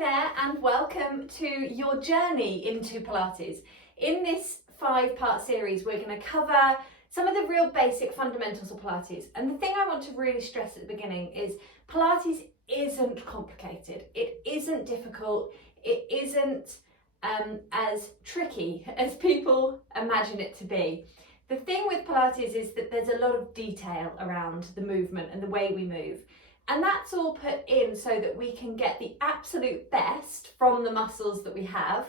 there and welcome to your journey into Pilates. In this 5-part series we're going to cover some of the real basic fundamentals of Pilates, and the thing I want to really stress at the beginning is Pilates isn't complicated, it isn't difficult, it isn't as tricky as people imagine it to be. The thing with Pilates is that there's a lot of detail around the movement and the way we move. And that's all put in so that we can get the absolute best from the muscles that we have.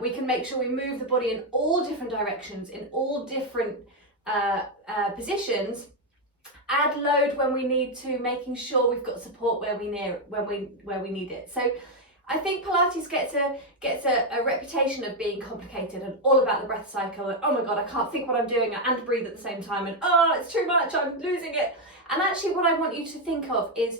We can make sure we move the body in all different directions, in all different positions, add load when we need to, making sure we've got support where we need it. So I think Pilates gets a reputation of being complicated and all about the breath cycle and oh my god, I can't think what I'm doing and breathe at the same time, and oh, it's too much, I'm losing it. And actually what I want you to think of is,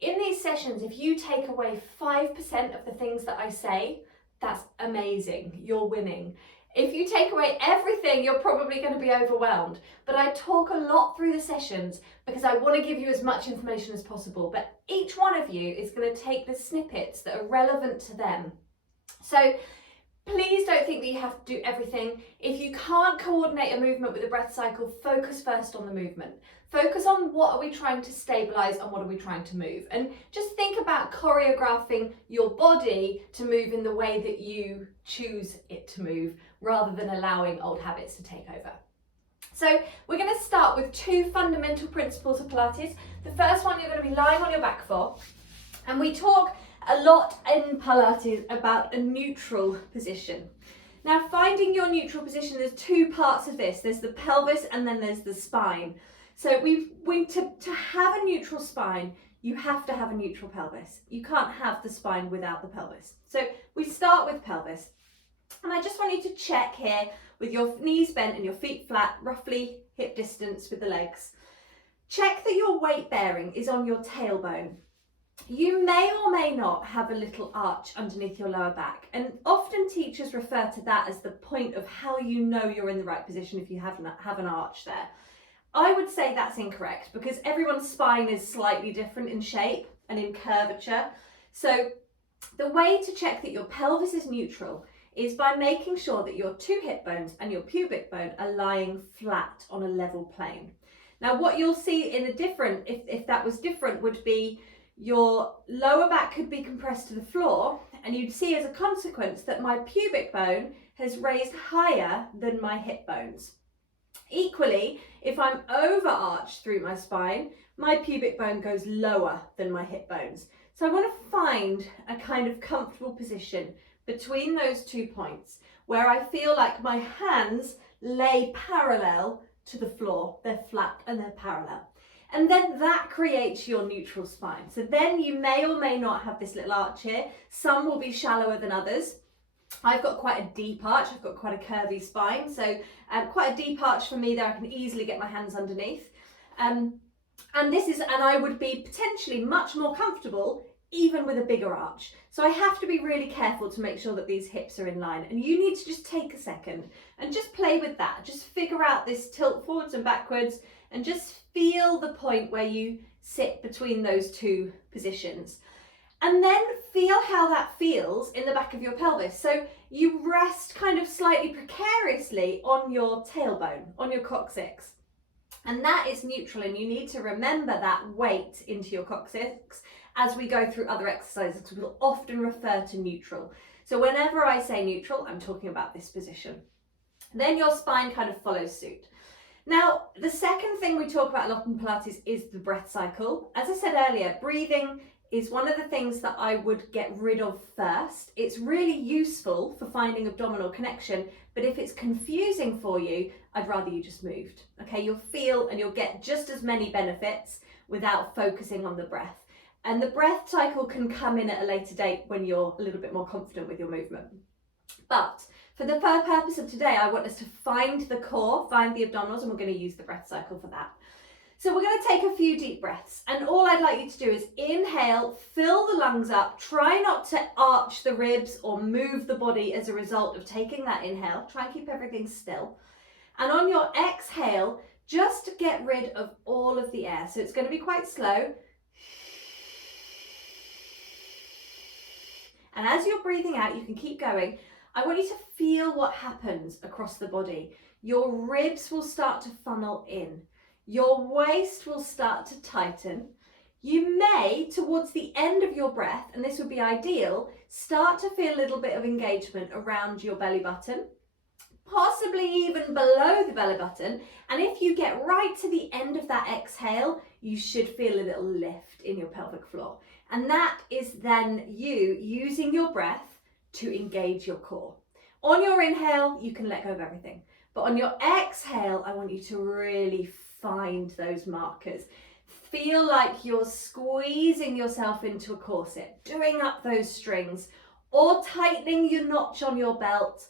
in these sessions, if you take away 5% of the things that I say, that's amazing, you're winning. If you take away everything, you're probably going to be overwhelmed. But I talk a lot through the sessions because I want to give you as much information as possible. But each one of you is going to take the snippets that are relevant to them. So please don't think that you have to do everything. If you can't coordinate a movement with the breath cycle, focus first on the movement. Focus on what are we trying to stabilize and what are we trying to move. And just think about choreographing your body to move in the way that you choose it to move, rather than allowing old habits to take over. So we're going to start with 2 fundamental principles of Pilates. The first one you're going to be lying on your back for, and we talk a lot in Pilates about a neutral position. Now, finding your neutral position, there's 2 parts of this. There's the pelvis and then there's the spine. So to have a neutral spine, you have to have a neutral pelvis. You can't have the spine without the pelvis. So we start with pelvis. And I just want you to check here with your knees bent and your feet flat, roughly hip distance with the legs. Check that your weight bearing is on your tailbone. You may or may not have a little arch underneath your lower back, and often teachers refer to that as the point of how you know you're in the right position if you have an arch there. I would say that's incorrect because everyone's spine is slightly different in shape and in curvature. So the way to check that your pelvis is neutral is by making sure that your 2 hip bones and your pubic bone are lying flat on a level plane. Now what you'll see in a different, if that was different, would be your lower back could be compressed to the floor, and you'd see as a consequence that my pubic bone has raised higher than my hip bones. Equally, if I'm overarched through my spine, my pubic bone goes lower than my hip bones. So I want to find a kind of comfortable position between those 2 points where I feel like my hands lay parallel to the floor. They're flat and they're parallel. And then that creates your neutral spine. So then you may or may not have this little arch here. Some will be shallower than others. I've got quite a deep arch, I've got quite a curvy spine, so quite a deep arch for me there. I can easily get my hands underneath. And I would be potentially much more comfortable even with a bigger arch. So I have to be really careful to make sure that these hips are in line, and you need to just take a second and just play with that. Just figure out this tilt forwards and backwards and just feel the point where you sit between those 2 positions. And then feel how that feels in the back of your pelvis. So you rest kind of slightly precariously on your tailbone, on your coccyx. And that is neutral, and you need to remember that weight into your coccyx as we go through other exercises, because we'll often refer to neutral. So whenever I say neutral, I'm talking about this position. Then your spine kind of follows suit. Now, the second thing we talk about a lot in Pilates is the breath cycle. As I said earlier, breathing is one of the things that I would get rid of first. It's really useful for finding abdominal connection, but if it's confusing for you, I'd rather you just moved. Okay, you'll feel and you'll get just as many benefits without focusing on the breath. And the breath cycle can come in at a later date when you're a little bit more confident with your movement. But for the purpose of today, I want us to find the core, find the abdominals, and we're going to use the breath cycle for that. So we're going to take a few deep breaths, and all I'd like you to do is inhale, fill the lungs up, try not to arch the ribs or move the body as a result of taking that inhale. Try and keep everything still. And on your exhale, just get rid of all of the air. So it's going to be quite slow. And as you're breathing out, you can keep going. I want you to feel what happens across the body. Your ribs will start to funnel in. Your waist will start to tighten. You may, towards the end of your breath, and this would be ideal, start to feel a little bit of engagement around your belly button, possibly even below the belly button. And if you get right to the end of that exhale, you should feel a little lift in your pelvic floor. And that is then you using your breath to engage your core. On your inhale, you can let go of everything. But on your exhale, I want you to really find those markers. Feel like you're squeezing yourself into a corset, doing up those strings, or tightening your notch on your belt,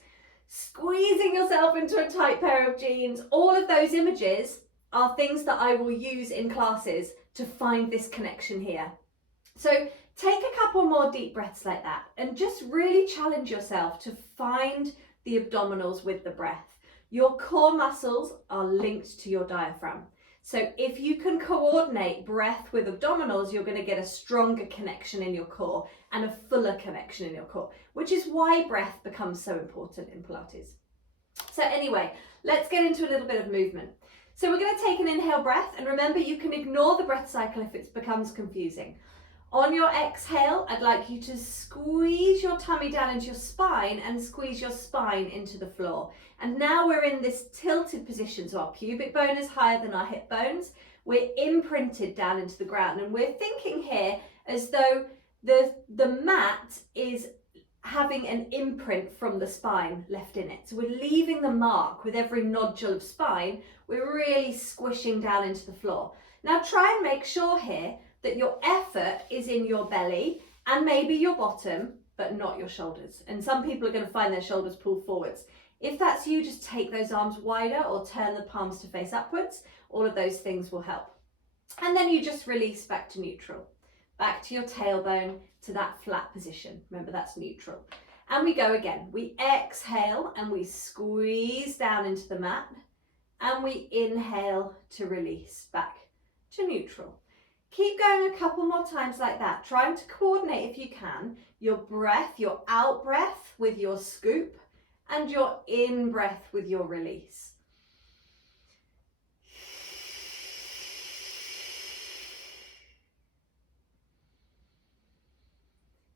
squeezing yourself into a tight pair of jeans. All of those images are things that I will use in classes to find this connection here. So take a couple more deep breaths like that and just really challenge yourself to find the abdominals with the breath. Your core muscles are linked to your diaphragm. So if you can coordinate breath with abdominals, you're going to get a stronger connection in your core and a fuller connection in your core, which is why breath becomes so important in Pilates. So anyway, let's get into a little bit of movement. So we're going to take an inhale breath, and remember, you can ignore the breath cycle if it becomes confusing. On your exhale, I'd like you to squeeze your tummy down into your spine and squeeze your spine into the floor. And now we're in this tilted position, so our pubic bone is higher than our hip bones. We're imprinted down into the ground, and we're thinking here as though the mat is having an imprint from the spine left in it. So we're leaving the mark with every nodule of spine. We're really squishing down into the floor. Now try and make sure here that your effort is in your belly and maybe your bottom, but not your shoulders. And some people are going to find their shoulders pull forwards. If that's you, just take those arms wider or turn the palms to face upwards. All of those things will help. And then you just release back to neutral, back to your tailbone, to that flat position. Remember, that's neutral. And we go again. We exhale and we squeeze down into the mat, and we inhale to release back to neutral. Keep going a couple more times like that, trying to coordinate, if you can, your breath, your out breath with your scoop, and your in breath with your release.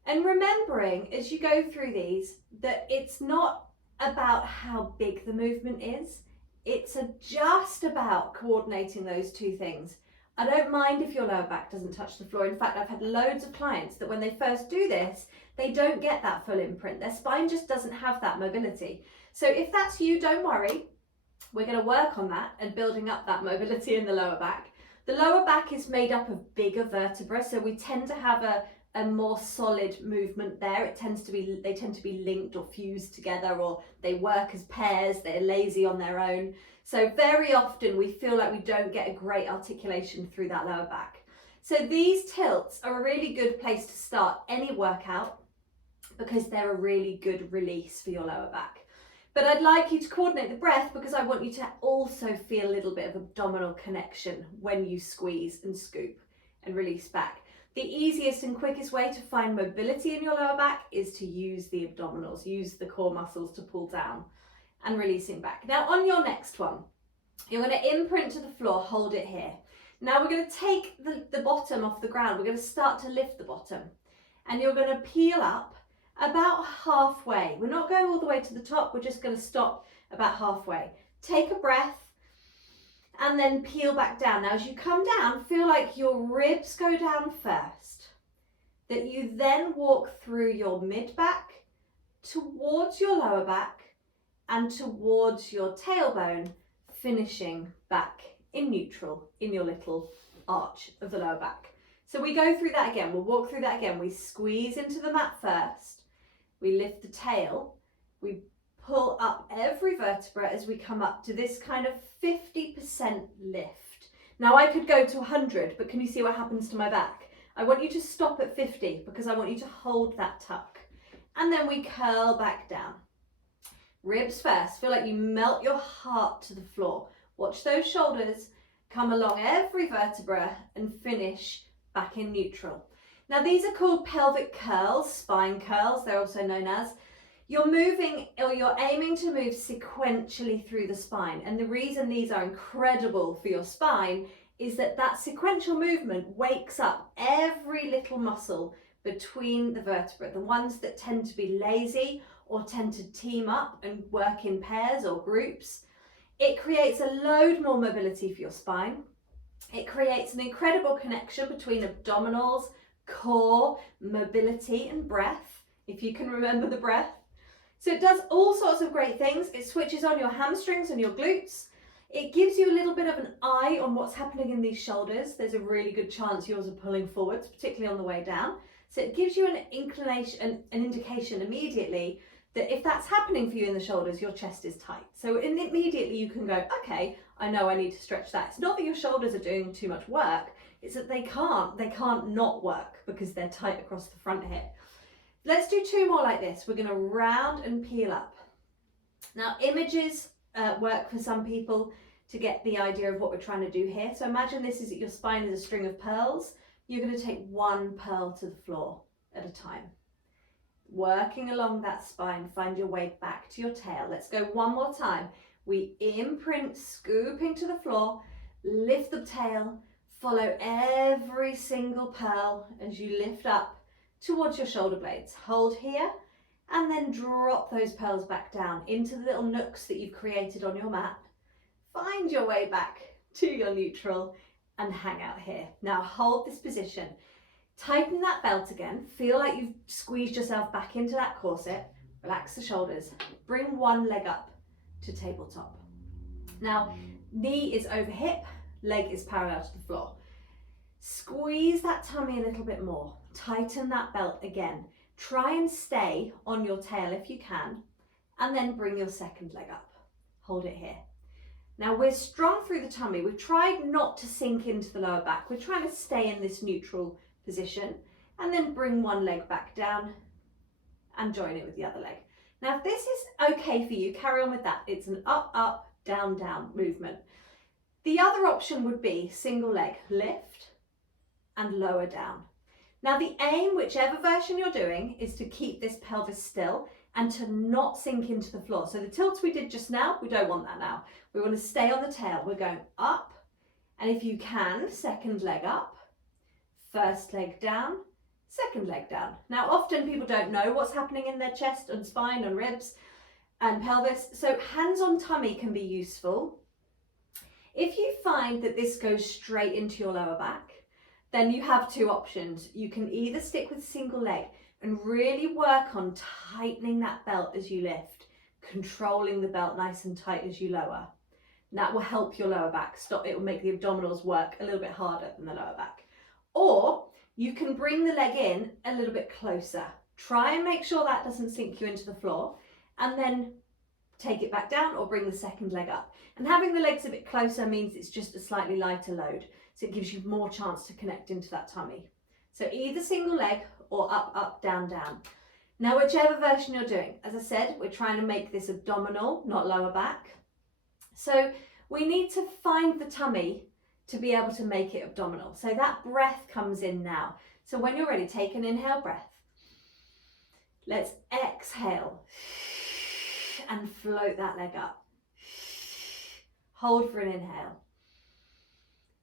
And remembering as you go through these that it's not about how big the movement is, it's just about coordinating those two things. I don't mind if your lower back doesn't touch the floor. In fact, I've had loads of clients that when they first do this, they don't get that full imprint. Their spine just doesn't have that mobility. So if that's you, don't worry. We're going to work on that and building up that mobility in the lower back. The lower back is made up of bigger vertebrae, so we tend to have a more solid movement there. They tend to be linked or fused together, or they work as pairs. They're lazy on their own. So very often we feel like we don't get a great articulation through that lower back. So these tilts are a really good place to start any workout because they're a really good release for your lower back. But I'd like you to coordinate the breath because I want you to also feel a little bit of abdominal connection when you squeeze and scoop and release back. The easiest and quickest way to find mobility in your lower back is to use the abdominals, use the core muscles to pull down and releasing back. Now on your next one, you're going to imprint to the floor, hold it here. Now we're going to take the bottom off the ground. We're going to start to lift the bottom, and you're going to peel up about halfway. We're not going all the way to the top, we're just going to stop about halfway. Take a breath and then peel back down. Now as you come down, feel like your ribs go down first, that you then walk through your mid back towards your lower back and towards your tailbone, finishing back in neutral in your little arch of the lower back. So we go through that again. We'll walk through that again. We squeeze into the mat first. We lift the tail. We pull up every vertebra as we come up to this kind of 50% lift. Now I could go to 100, but can you see what happens to my back? I want you to stop at 50 because I want you to hold that tuck. And then we curl back down. Ribs first. Feel like you melt your heart to the floor. Watch those shoulders come along every vertebra and finish back in neutral. Now these are called pelvic curls, spine curls, they're also known as. You're moving, or you're aiming to move sequentially through the spine. And the reason these are incredible for your spine is that that sequential movement wakes up every little muscle between the vertebrae, the ones that tend to be lazy or tend to team up and work in pairs or groups. It creates a load more mobility for your spine. It creates an incredible connection between abdominals, core, mobility and breath, if you can remember the breath. So it does all sorts of great things. It switches on your hamstrings and your glutes. It gives you a little bit of an eye on what's happening in these shoulders. There's a really good chance yours are pulling forwards, particularly on the way down. So it gives you an inclination, an indication immediately that if that's happening for you in the shoulders, your chest is tight. So immediately you can go, okay, I know I need to stretch that. It's not that your shoulders are doing too much work, it's that they can't not work because they're tight across the front here. Let's do 2 more like this. We're going to round and peel up. Now images work for some people to get the idea of what we're trying to do here. So imagine this is your spine is a string of pearls. You're going to take 1 pearl to the floor at a time. Working along that spine, find your way back to your tail. Let's go 1 more time. We imprint, scooping to the floor, lift the tail, follow every single pearl as you lift up towards your shoulder blades. Hold here and then drop those pearls back down into the little nooks that you've created on your mat. Find your way back to your neutral and hang out here. Now hold this position. Tighten that belt again. Feel like you've squeezed yourself back into that corset. Relax the shoulders. Bring 1 leg up to tabletop. Now, knee is over hip, leg is parallel to the floor. Squeeze that tummy a little bit more. Tighten that belt again. Try and stay on your tail if you can, and then bring your 2nd leg up. Hold it here. Now we're strong through the tummy. We've tried not to sink into the lower back. We're trying to stay in this neutral position, and then bring 1 leg back down and join it with the other leg. Now if this is okay for you, carry on with that. It's an up, up, down, down movement. The other option would be single leg, lift and lower down. Now the aim, whichever version you're doing, is to keep this pelvis still and to not sink into the floor. So the tilts we did just now, we don't want that now. We want to stay on the tail. We're going up, and if you can, 2nd leg up, 1st leg down, 2nd leg down. Now often people don't know what's happening in their chest and spine and ribs and pelvis, so hands on tummy can be useful. If you find that this goes straight into your lower back, then you have 2 options. You can either stick with single leg and really work on tightening that belt as you lift, controlling the belt nice and tight as you lower. And that will help your lower back. It will make the abdominals work a little bit harder than the lower back. Or you can bring the leg in a little bit closer. Try and make sure that doesn't sink you into the floor, and then take it back down or bring the 2nd leg up. And having the legs a bit closer means it's just a slightly lighter load. So it gives you more chance to connect into that tummy. So either single leg or up, up, down, down. Now, whichever version you're doing, as I said, we're trying to make this abdominal, not lower back. So we need to find the tummy to be able to make it abdominal. So that breath comes in now. So when you're ready, take an inhale breath. Let's exhale and float that leg up. Hold for an inhale.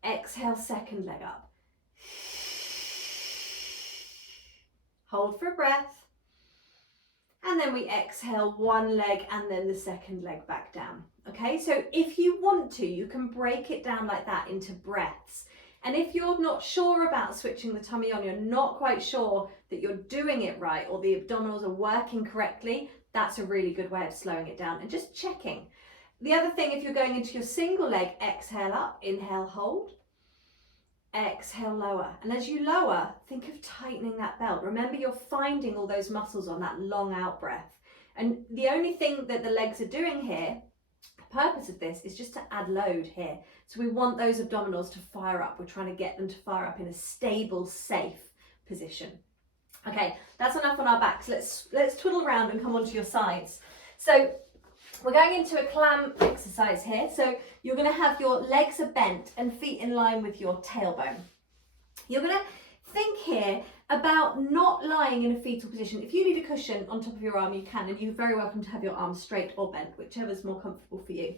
Exhale, 2nd leg up. Hold for a breath. And then we exhale 1 leg and then the 2nd leg back down. Okay, so if you want to, you can break it down like that into breaths. And if you're not sure about switching the tummy on, you're not quite sure that you're doing it right or the abdominals are working correctly, that's a really good way of slowing it down and just checking. The other thing, if you're going into your single leg, exhale up, inhale, hold. Exhale, lower. And as you lower, think of tightening that belt. Remember, you're finding all those muscles on that long out breath. And the only thing that the legs are doing here, the purpose of this is just to add load here. So we want those abdominals to fire up. We're trying to get them to fire up in a stable, safe position. Okay, that's enough on our backs. Let's twiddle around and come onto your sides. So we're going into a clam exercise here. So you're going to have your legs are bent and feet in line with your tailbone. You're going to think here about not lying in a fetal position. If you need a cushion on top of your arm, you can, and you're very welcome to have your arms straight or bent, whichever's more comfortable for you.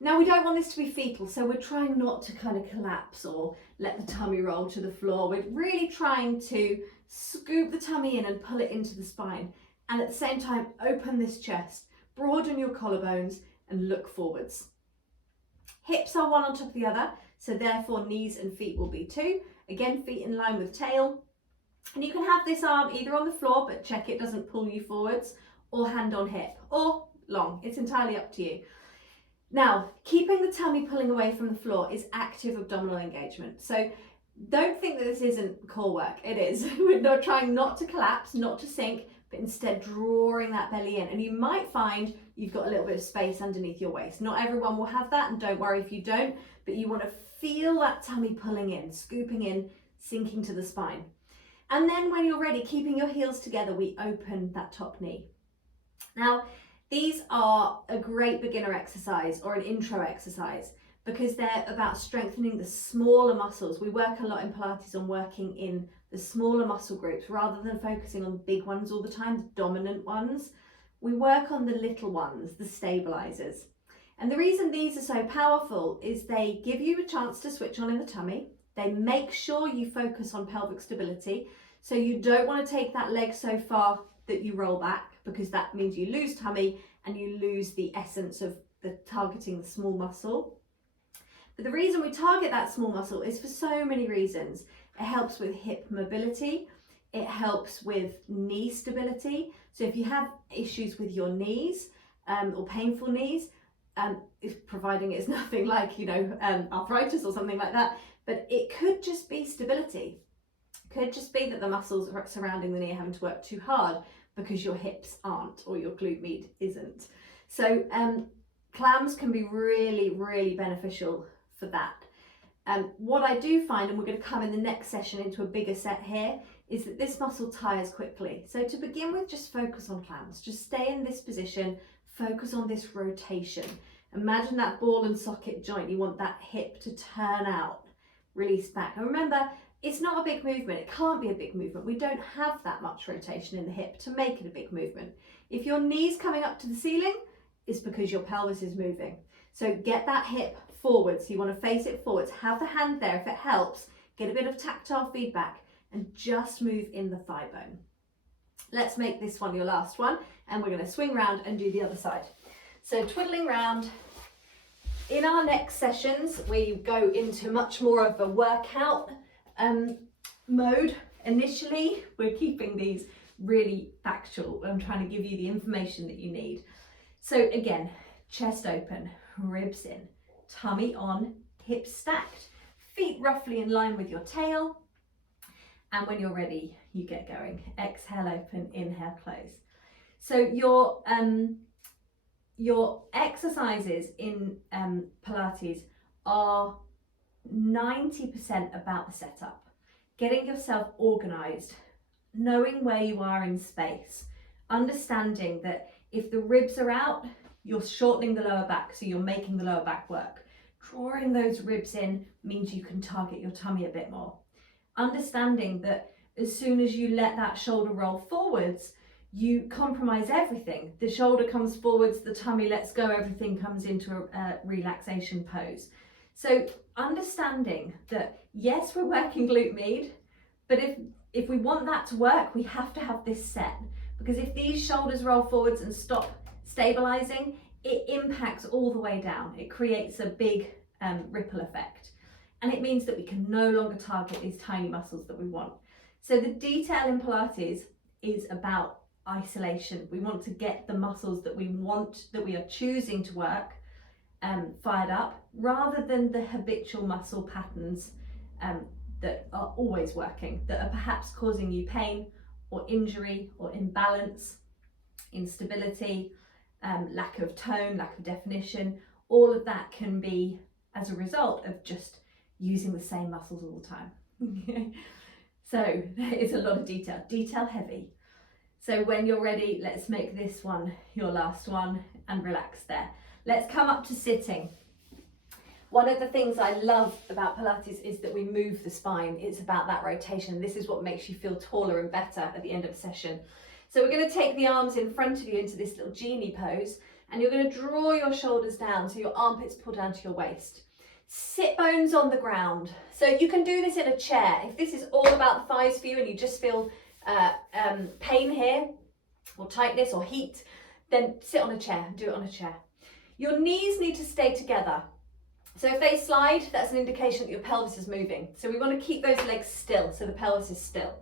Now, we don't want this to be fetal, so we're trying not to kind of collapse or let the tummy roll to the floor. We're really trying to scoop the tummy in and pull it into the spine, and at the same time open this chest, broaden your collarbones and look forwards. Hips are one on top of the other, so therefore knees and feet will be two. Again, feet in line with tail. And you can have this arm either on the floor, but check it doesn't pull you forwards, or hand on hip, or long. It's entirely up to you. Now, keeping the tummy pulling away from the floor is active abdominal engagement. So don't think that this isn't core work. It is. We're not trying not to collapse, not to sink, but instead drawing that belly in. And you might find you've got a little bit of space underneath your waist. Not everyone will have that, and don't worry if you don't, but you want to feel that tummy pulling in, scooping in, sinking to the spine. And then when you're ready, keeping your heels together, we open that top knee. Now, these are a great beginner exercise or an intro exercise because they're about strengthening the smaller muscles. We work a lot in Pilates on working in the smaller muscle groups rather than focusing on the big ones all the time, the dominant ones. We work on the little ones, the stabilizers. And the reason these are so powerful is they give you a chance to switch on in the tummy. They make sure you focus on pelvic stability. So you don't want to take that leg so far that you roll back, because that means you lose tummy and you lose the essence of the targeting the small muscle. But the reason we target that small muscle is for so many reasons. It helps with hip mobility. It helps with knee stability. So if you have issues with your knees or painful knees, if providing it's nothing like, arthritis or something like that, but it could just be stability. It could just be that the muscles surrounding the knee are having to work too hard because your hips aren't or your glute med isn't. So clams can be really, really beneficial for that. What I do find, and we're going to come in the next session into a bigger set here, is that this muscle tires quickly. So to begin with, just focus on clams. Just stay in this position, focus on this rotation. Imagine that ball and socket joint. You want that hip to turn out, release back. And remember, it's not a big movement. It can't be a big movement. We don't have that much rotation in the hip to make it a big movement. If your knee's coming up to the ceiling, it's because your pelvis is moving. So get that hip forwards. You want to face it forwards. Have the hand there if it helps. Get a bit of tactile feedback and just move in the thigh bone. Let's make this one your last one, and we're going to swing round and do the other side. So twiddling round. In our next sessions, we go into much more of a workout mode. Initially, we're keeping these really factual. I'm trying to give you the information that you need. So again, chest open, ribs in, tummy on, hips stacked, feet roughly in line with your tail. And when you're ready, you get going. Exhale, open, inhale, close. So your exercises in Pilates are 90% about the setup, getting yourself organized, knowing where you are in space, understanding that if the ribs are out, you're shortening the lower back, so you're making the lower back work. Drawing those ribs in means you can target your tummy a bit more. Understanding that as soon as you let that shoulder roll forwards, you compromise everything. The shoulder comes forwards, the tummy lets go, everything comes into a relaxation pose. So understanding that, yes, we're working glute med, but if we want that to work, we have to have this set, because if these shoulders roll forwards and stop stabilizing, it impacts all the way down. It creates a big ripple effect. And it means that we can no longer target these tiny muscles that we want. So the detail in Pilates is about isolation. We want to get the muscles that we want, that we are choosing to work, fired up, rather than the habitual muscle patterns that are always working, that are perhaps causing you pain or injury or imbalance, instability, lack of tone, lack of definition. All of that can be as a result of just using the same muscles all the time. So it's a lot of detail heavy. So when you're ready, let's make this one your last one and relax there. Let's come up to sitting. One of the things I love about Pilates is that we move the spine. It's about that rotation. This is what makes you feel taller and better at the end of a session. So we're going to take the arms in front of you into this little genie pose, and you're going to draw your shoulders down so your armpits pull down to your waist. Sit bones on the ground. So you can do this in a chair. If this is all about the thighs for you and you just feel pain here, or tightness or heat, then sit on a chair and do it on a chair. Your knees need to stay together. So if they slide, that's an indication that your pelvis is moving. So we want to keep those legs still, so the pelvis is still.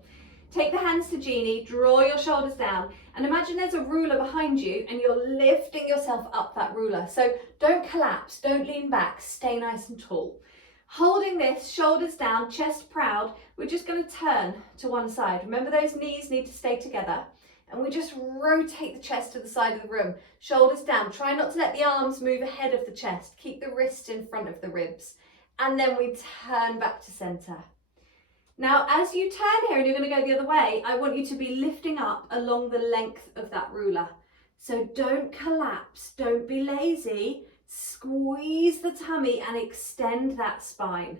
Take the hands to genie, draw your shoulders down, and imagine there's a ruler behind you and you're lifting yourself up that ruler. So don't collapse, don't lean back, stay nice and tall. Holding this, shoulders down, chest proud, we're just going to turn to one side. Remember, those knees need to stay together. And we just rotate the chest to the side of the room, shoulders down. Try not to let the arms move ahead of the chest. Keep the wrists in front of the ribs. And then we turn back to center. Now, as you turn here and you're going to go the other way, I want you to be lifting up along the length of that ruler. So don't collapse, don't be lazy. Squeeze the tummy and extend that spine.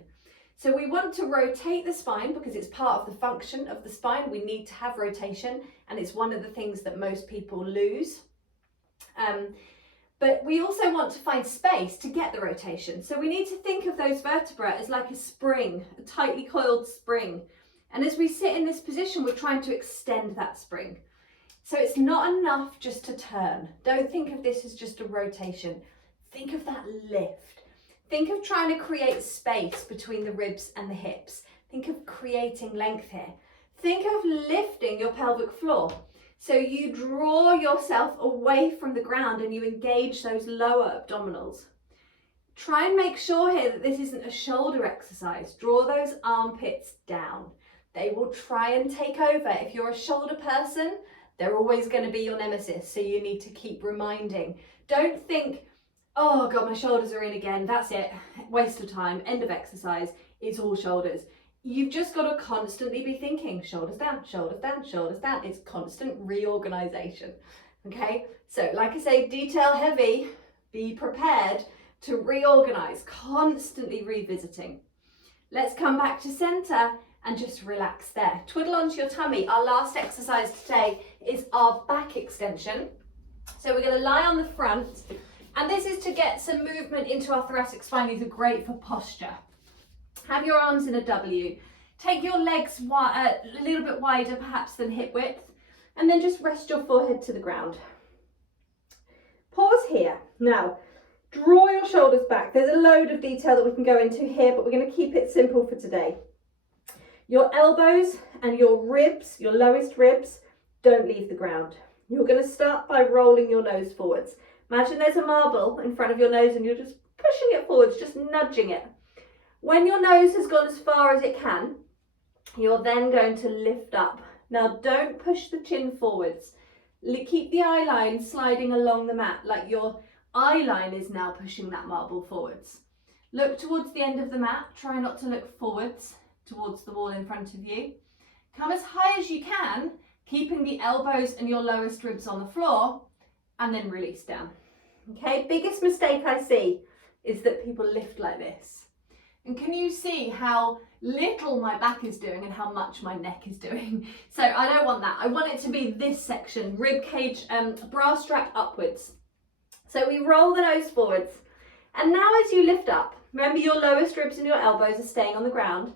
So we want to rotate the spine because it's part of the function of the spine. We need to have rotation, and it's one of the things that most people lose. But we also want to find space to get the rotation. So we need to think of those vertebrae as like a spring, a tightly coiled spring. And as we sit in this position, we're trying to extend that spring. So it's not enough just to turn. Don't think of this as just a rotation. Think of that lift. Think of trying to create space between the ribs and the hips. Think of creating length here. Think of lifting your pelvic floor. So you draw yourself away from the ground and you engage those lower abdominals. Try and make sure here that this isn't a shoulder exercise. Draw those armpits down. They will try and take over. If you're a shoulder person, they're always going to be your nemesis. So you need to keep reminding. Don't think, oh God, my shoulders are in again. That's it. Waste of time. End of exercise. It's all shoulders. You've just got to constantly be thinking shoulders down, shoulders down, shoulders down. It's constant reorganization. Okay. So like I say, detail heavy, be prepared to reorganize, constantly revisiting. Let's come back to center and just relax there. Twiddle onto your tummy. Our last exercise today is our back extension. So we're going to lie on the front. And this is to get some movement into our thoracic spine. These are great for posture. Have your arms in a W. Take your legs a little bit wider perhaps than hip width. And then just rest your forehead to the ground. Pause here. Now, draw your shoulders back. There's a load of detail that we can go into here, but we're going to keep it simple for today. Your elbows and your ribs, your lowest ribs, don't leave the ground. You're going to start by rolling your nose forwards. Imagine there's a marble in front of your nose and you're just pushing it forwards, just nudging it. When your nose has gone as far as it can, you're then going to lift up. Now don't push the chin forwards. Keep the eye line sliding along the mat like your eye line is now pushing that marble forwards. Look towards the end of the mat. Try not to look forwards towards the wall in front of you. Come as high as you can, keeping the elbows and your lowest ribs on the floor, and then release down. Okay, biggest mistake I see is that people lift like this. And can you see how little my back is doing and how much my neck is doing? So I don't want that. I want it to be this section, rib cage, bra strap upwards. So we roll the nose forwards. And now as you lift up, remember your lowest ribs and your elbows are staying on the ground.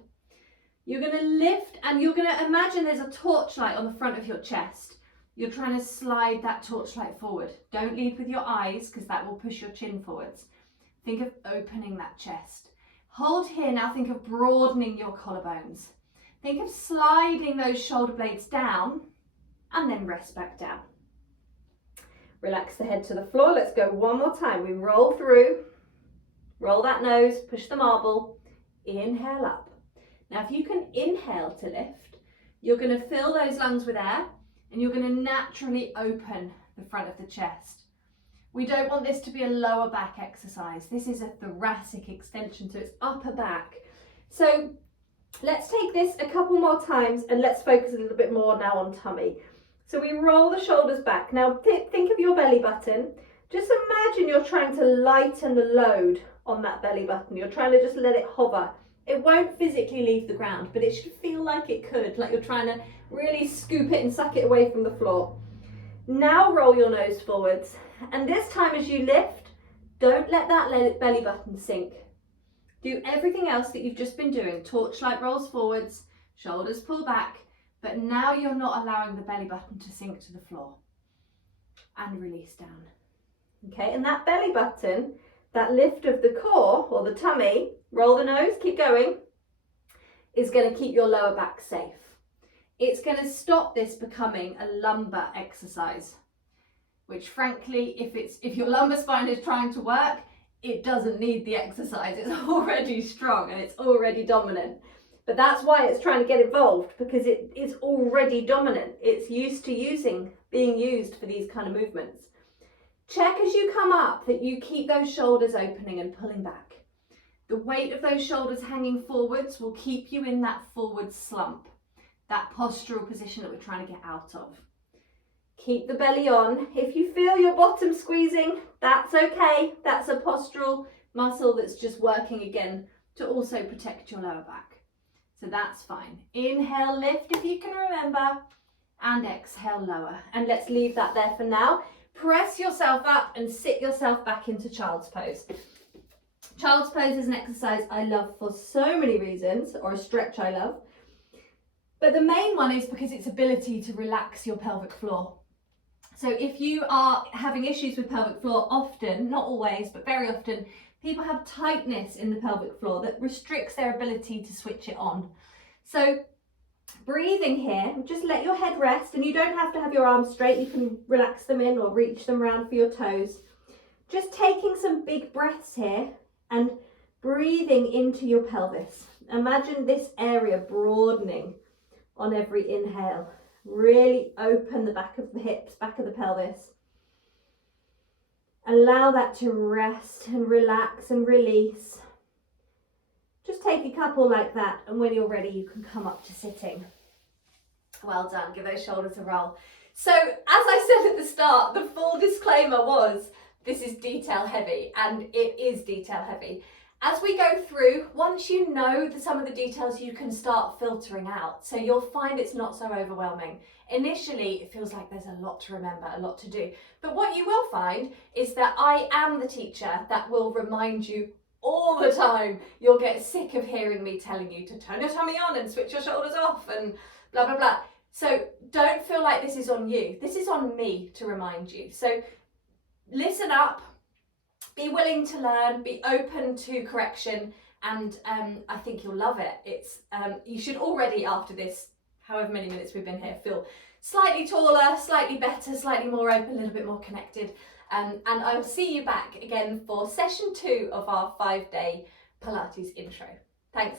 You're going to lift and you're going to imagine there's a torchlight on the front of your chest. You're trying to slide that torchlight forward. Don't lead with your eyes because that will push your chin forwards. Think of opening that chest. Hold here now, think of broadening your collarbones. Think of sliding those shoulder blades down and then rest back down. Relax the head to the floor. Let's go one more time. We roll through, roll that nose, push the marble, inhale up. Now if you can inhale to lift, you're going to fill those lungs with air and you're going to naturally open the front of the chest. We don't want this to be a lower back exercise. This is a thoracic extension, so it's upper back. So let's take this a couple more times and let's focus a little bit more now on tummy. So we roll the shoulders back. Now think of your belly button. Just imagine you're trying to lighten the load on that belly button. You're trying to just let it hover. It won't physically leave the ground, but it should feel like it could, like you're trying to really scoop it and suck it away from the floor. Now roll your nose forwards, and this time as you lift, don't let that belly button sink. Do everything else that you've just been doing. Torchlight rolls forwards, shoulders pull back, but now you're not allowing the belly button to sink to the floor. And release down. Okay, and that belly button, that lift of the core or the tummy, roll the nose, keep going, is going to keep your lower back safe. It's going to stop this becoming a lumbar exercise, which frankly, if your lumbar spine is trying to work, it doesn't need the exercise. It's already strong and it's already dominant. But that's why it's trying to get involved, because it is already dominant. It's used to being used for these kind of movements. Check as you come up that you keep those shoulders opening and pulling back. The weight of those shoulders hanging forwards will keep you in that forward slump, that postural position that we're trying to get out of. Keep the belly on. If you feel your bottom squeezing, that's okay. That's a postural muscle that's just working again to also protect your lower back. So that's fine. Inhale, lift if you can remember, and exhale, lower. And let's leave that there for now. Press yourself up and sit yourself back into child's pose. Child's pose is an exercise I love for so many reasons, or a stretch I love. But the main one is because its ability to relax your pelvic floor. So if you are having issues with pelvic floor often, not always, but very often, people have tightness in the pelvic floor that restricts their ability to switch it on. So breathing here, just let your head rest, and you don't have to have your arms straight. You can relax them in or reach them around for your toes. Just taking some big breaths here and breathing into your pelvis. Imagine this area broadening on every inhale. Really open the back of the hips, back of the pelvis. Allow that to rest and relax and release. Just take a couple like that, and when you're ready, you can come up to sitting. Well done, give those shoulders a roll. So, as I said at the start, the full disclaimer was, this is detail heavy, and it is detail heavy. As we go through, once you know some of the details, you can start filtering out. So you'll find it's not so overwhelming. Initially, it feels like there's a lot to remember, a lot to do. But what you will find is that I am the teacher that will remind you all the time. You'll get sick of hearing me telling you to turn your tummy on and switch your shoulders off and blah, blah, blah. So don't feel like this is on you. This is on me to remind you. So listen up. Be willing to learn, be open to correction, and I think you'll love it. You should already, after this, however many minutes we've been here, feel slightly taller, slightly better, slightly more open, a little bit more connected. And I will see you back again for session 2 of our 5-day Pilates intro.